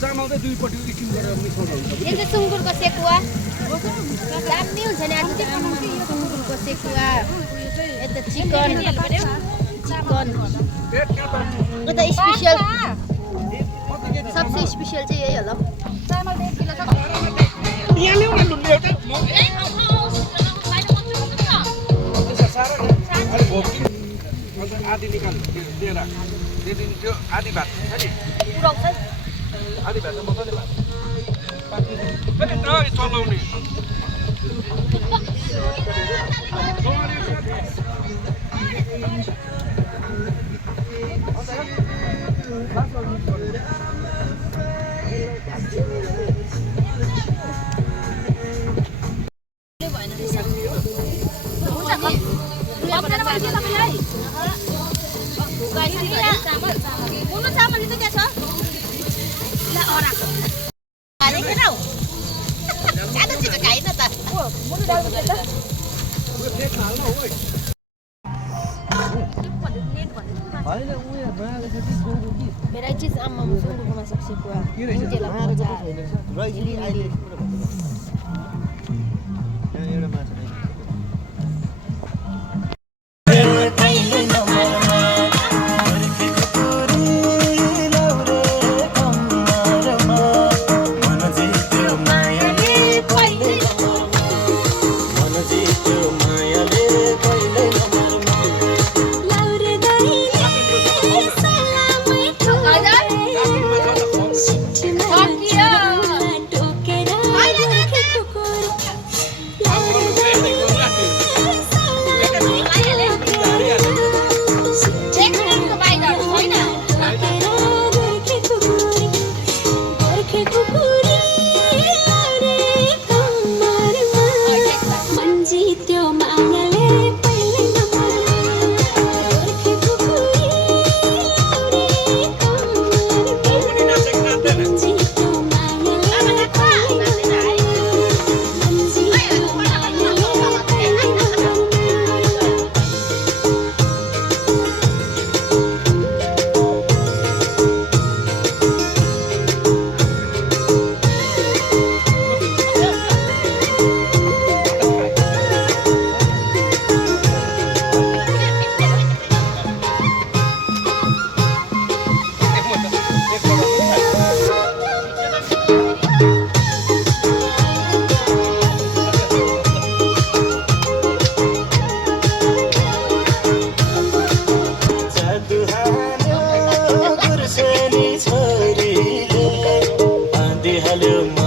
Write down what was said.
चामल चाहिँ दुईपट्टि किसिम गरेर मिसाउनु हुन्छ। यो चाहिँ सुँगुरको सेकुवा दामी हुन्छ नि आज चाहिँ सुँगुरको सेकुवा यता चिकन यता स्पेसल सबसे स्पेसल चाहिँ यही होला यहाँ ल्याउ न लुन्ने एउटा आधी निकाल दिएर त्यो आधी भात छ नि पुऱ्याउँछ आधी भात मजाले भात पनि त चलाउने भेराइटिज आम्मा सुँगुरको मासुको सेकुवा छोरीले बाँधिहाल्यो